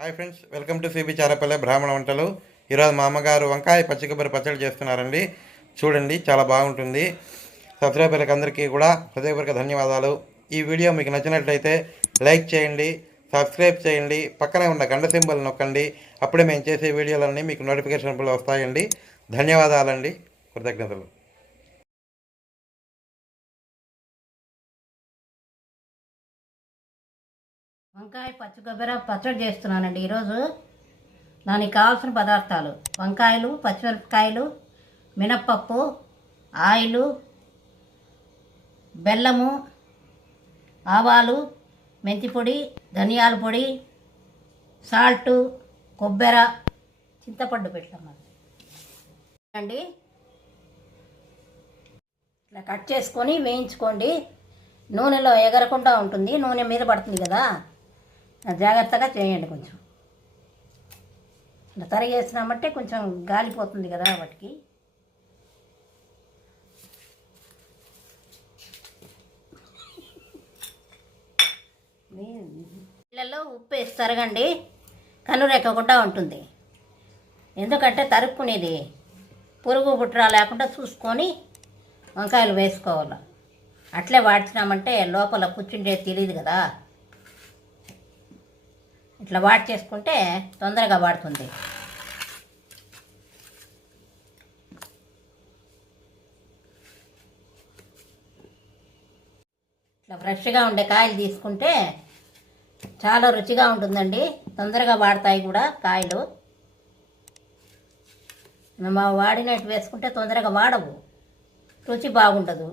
Hi friends, welcome to CB Charapalle బ్రాహ్మణ వంటలు. ఈరోజు మా అమ్మగారు వంకాయ పచ్చి కొబ్బరి పచ్చడి చేస్తున్నారండి. చూడండి, చాలా బాగుంటుంది. సబ్స్క్రైబర్లకు అందరికీ కూడా హృదయపూర్వక ధన్యవాదాలు. ఈ వీడియో మీకు నచ్చినట్లయితే లైక్ చేయండి, సబ్స్క్రైబ్ చేయండి, పక్కనే ఉన్న గంట సింబల్ నొక్కండి. అప్పుడే మేము చేసే వీడియోలన్నీ మీకు నోటిఫికేషన్లు వస్తాయండి. ధన్యవాదాలండి, కృతజ్ఞతలు. వంకాయ పచ్చి కొబ్బరి పచ్చడి చేస్తున్నానండి ఈరోజు. దానికి కావాల్సిన పదార్థాలు: వంకాయలు, పచ్చిమిరపకాయలు, మినప్పప్పు, ఆయిలు, బెల్లము, ఆవాలు, మెంతి పొడి, ధనియాల పొడి, సాల్టు, కొబ్బరి, చింతపండు పెట్టామండి. ఇట్లా కట్ చేసుకొని వేయించుకోండి. నూనెలో ఎగరకుండా ఉంటుంది, నూనె మీద పడుతుంది కదా, జాగ్రత్తగా చేయండి. కొంచెం ఇట్లా తరిగేసినామంటే కొంచెం గాలిపోతుంది కదా వాటికి. నీళ్ళల్లో ఉప్పు వేసి తరగండి, కనురెక్కకుండా ఉంటుంది. ఎందుకంటే తరుక్కునేది పురుగు బుట్రా లేకుండా చూసుకొని వంకాయలు వేసుకోవాలి. అట్లే వాడిచినామంటే లోపల కూర్చుంటే తెలియదు కదా. ఇట్లా వాడి చేసుకుంటే తొందరగా వాడుతుంది. ఇట్లా ఫ్రెష్గా ఉండే కాయలు తీసుకుంటే చాలా రుచిగా ఉంటుందండి. తొందరగా వాడతాయి కూడా కాయలు. మేము వాడినట్టు వేసుకుంటే తొందరగా వాడవు, రుచి బాగుండదు.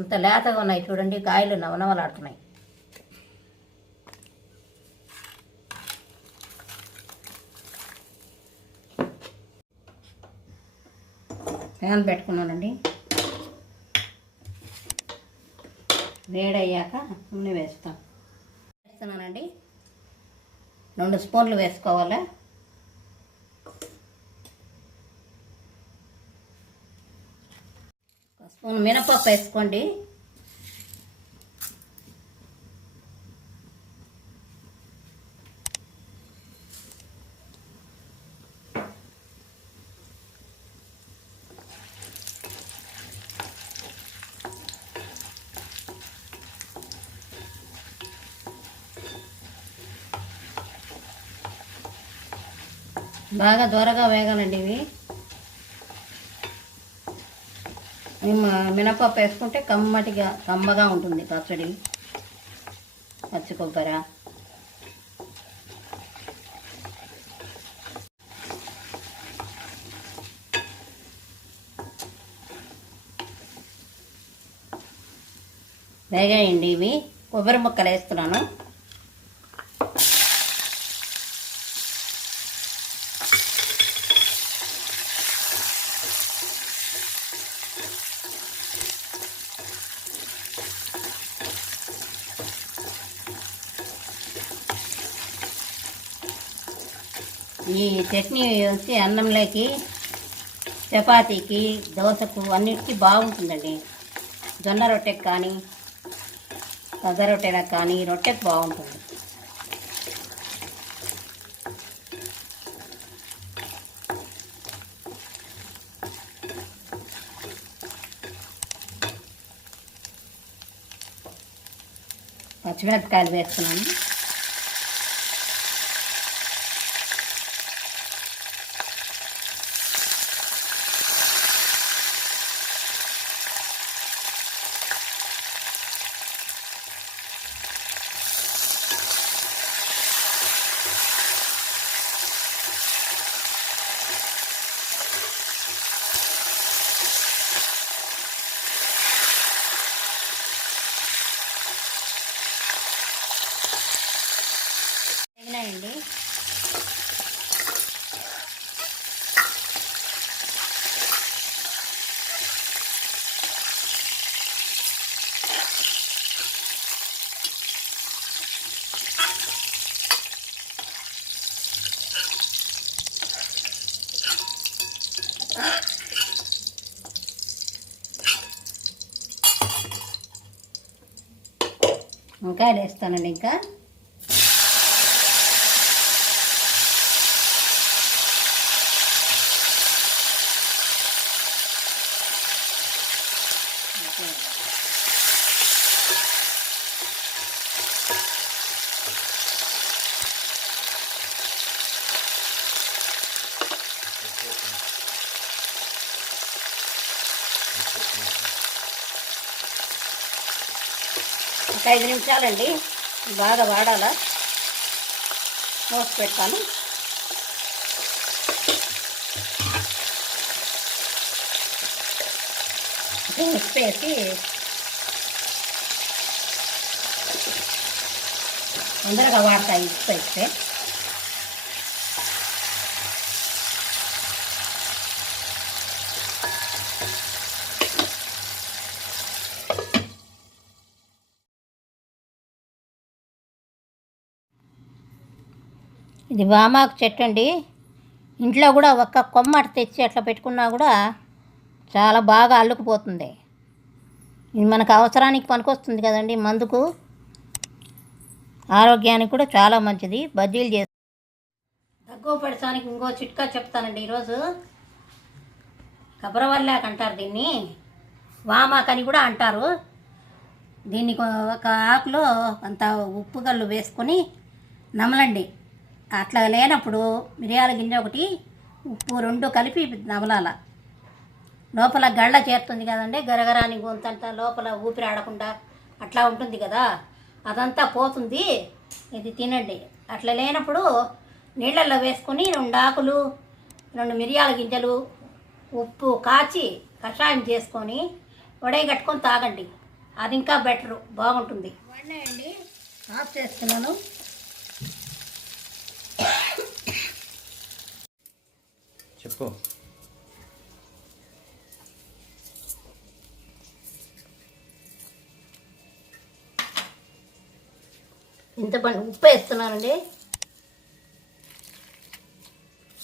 ఇంత లేతగా ఉన్నాయి చూడండి, కాయలు నవనవలాడుతున్నాయి. ప్యాన్ పెట్టుకున్నానండి. వేడయ్యాక నూనె వేస్తున్నానండి. 2 స్పూన్లు వేసుకోవాలి. స్పూన్ మినపప్పు వేసుకోండి. బాగా దూరగా వేగాలండి ఇవి. మినపప్పు వేసుకుంటే కమ్మగా ఉంటుంది పచ్చడి, పచ్చి కొబ్బరి. వేగాయండి ఇవి. కొబ్బరి ముక్కలు వేస్తున్నాను. ఈ చట్నీ వచ్చి అన్నంలోకి, చపాతీకి, దోశకు అన్నిటికీ బాగుంటుందండి. జొన్న రొట్టెకి కానీ, సజ్జ రొట్టెలకు కానీ, రొట్టెకి బాగుంటుంది. పచ్చిమిరపకాయలు వేస్తున్నాను. వేగినాయండి. వంకాయలు వేస్తానండి. ఇంకా 5 నిమిషాలండి, బాగా వాడాలా. మూసి పెడతాను. ఉప్పు వేసి తొందరగా వాడతాయి ఉప్పు వేస్తే. ఇది వామాకు చెట్టు అండి. ఇంట్లో కూడా ఒక్క కొమ్మ అట్ట తెచ్చి అట్లా పెట్టుకున్నా కూడా చాలా బాగా అల్లుకుపోతుంది. ఇది మనకు అవసరానికి పనికొస్తుంది కదండి, మందుకు, ఆరోగ్యానికి కూడా చాలా మంచిది. బజ్జీలు చేసి దగ్గు పెడతానికి ఇంకో చిట్కా చెప్తానండి ఈరోజు. కబరవల్లాకు అంటారు దీన్ని, వామాకు అని కూడా అంటారు. దీన్ని ఒక ఆకులో అంత ఉప్పు గల్లు వేసుకొని నమలండి. అట్లా లేనప్పుడు మిరియాల గింజ ఒకటి, ఉప్పు 2 కలిపి నమలాల. లోపల గళ్ళ చేరుతుంది కదండి, గరగరాని గొంతంతా లోపల ఊపిరి ఆడకుండా అట్లా ఉంటుంది కదా, అదంతా పోతుంది. ఇది తినండి. అట్లా లేనప్పుడు నీళ్ళల్లో వేసుకొని 2 ఆకులు, 2 మిరియాల గింజలు, ఉప్పు కాచి కషాయం చేసుకొని వడయి కట్టుకొని తాగండి. అది ఇంకా బెటరు, బాగుంటుంది. వండేయండి, ఆఫ్ చేస్తున్నాను. చెప్పు. ఇంత ఉప్పు వేస్తున్నానండి,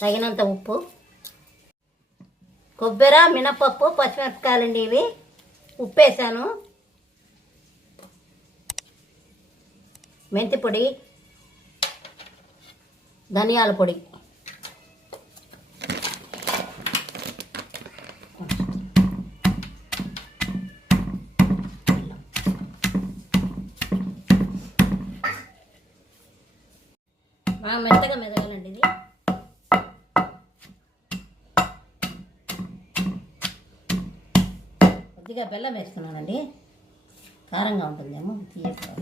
తగినంత ఉప్పు. కొబ్బరి, మినపప్పు, పచ్చిమిరపకాయలండి ఇవి. ఉప్పు వేసాను. మెంతి పొడి, ధనియాల పొడి, బాగా మెత్తగా మెదగాలండి ఇది. కొద్దిగా బెల్లం వేస్తున్నానండి, కారంగా ఉంటుందేమో, తీయగా.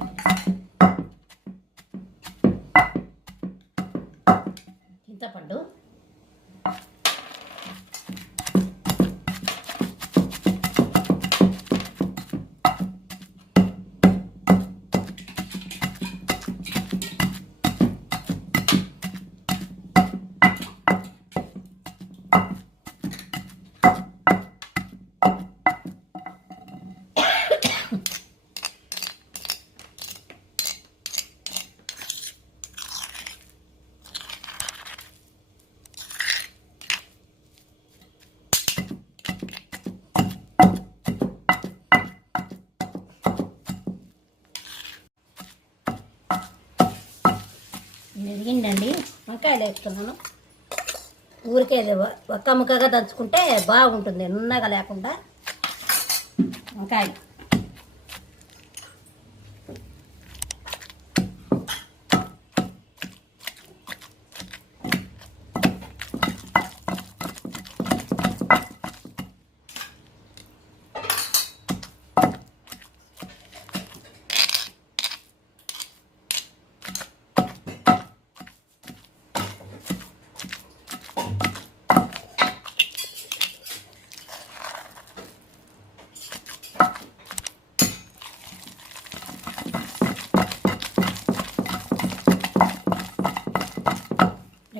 చింతపండు, మెరిగిందండి. వంకాయలు వేస్తున్నాను. ఊరికే ఒక్క ముక్కగా దంచుకుంటే బాగుంటుంది, నున్నగా లేకుండా. వంకాయలు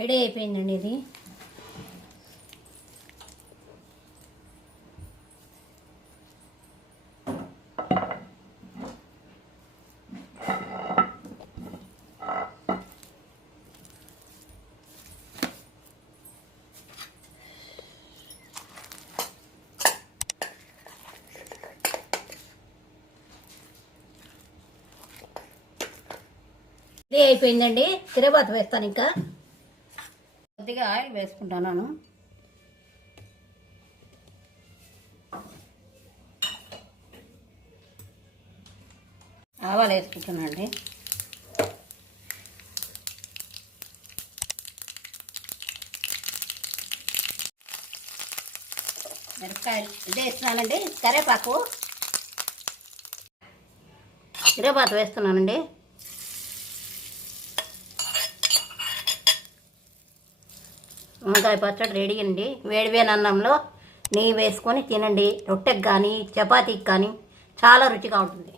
రెడీ అయిపోయిందండి ఇది. రెడీ అయిపోయిందండి. తిరగబాతు వేస్తాను. ఇంకా కొద్దిగా ఆయిల్ వేసుకుంటున్నాను. ఆవాలు వేసుకుంటున్నాను అండి. మిరపకాయలు ఇదే వేస్తున్నానండి. కరివేపాకు తిరగబాత వేస్తున్నానండి. వంకాయ పచ్చడి రెడీ అండి. వేడివేడి అన్నంలో నెయ్యి వేసుకొని తినండి. రొట్టెకి కానీ చపాతీకి కానీ చాలా రుచిగా ఉంటుంది.